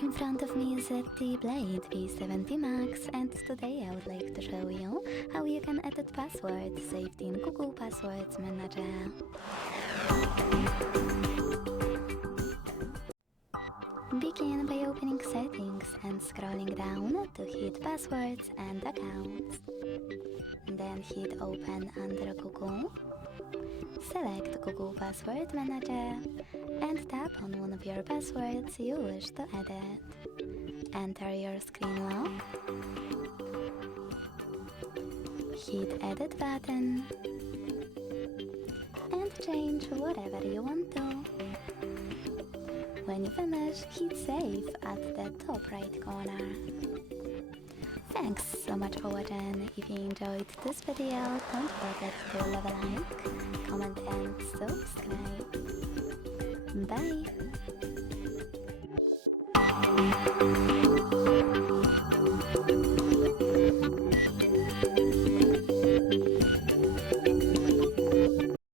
In front of me is ZTE Blade V70 Max, and today I would like to show you how you can edit passwords saved in Google Passwords Manager. Begin by opening Settings and scrolling down to hit Passwords and Accounts. Then hit Open under Google. Select Google Password Manager and tap on one of your passwords you wish to edit. Enter your screen lock. Hit Edit button and change whatever you want to. When you finish, hit Save at the top right corner. Thanks so much for watching. If you enjoyed this video, don't forget to leave a like, comment and subscribe. Bye!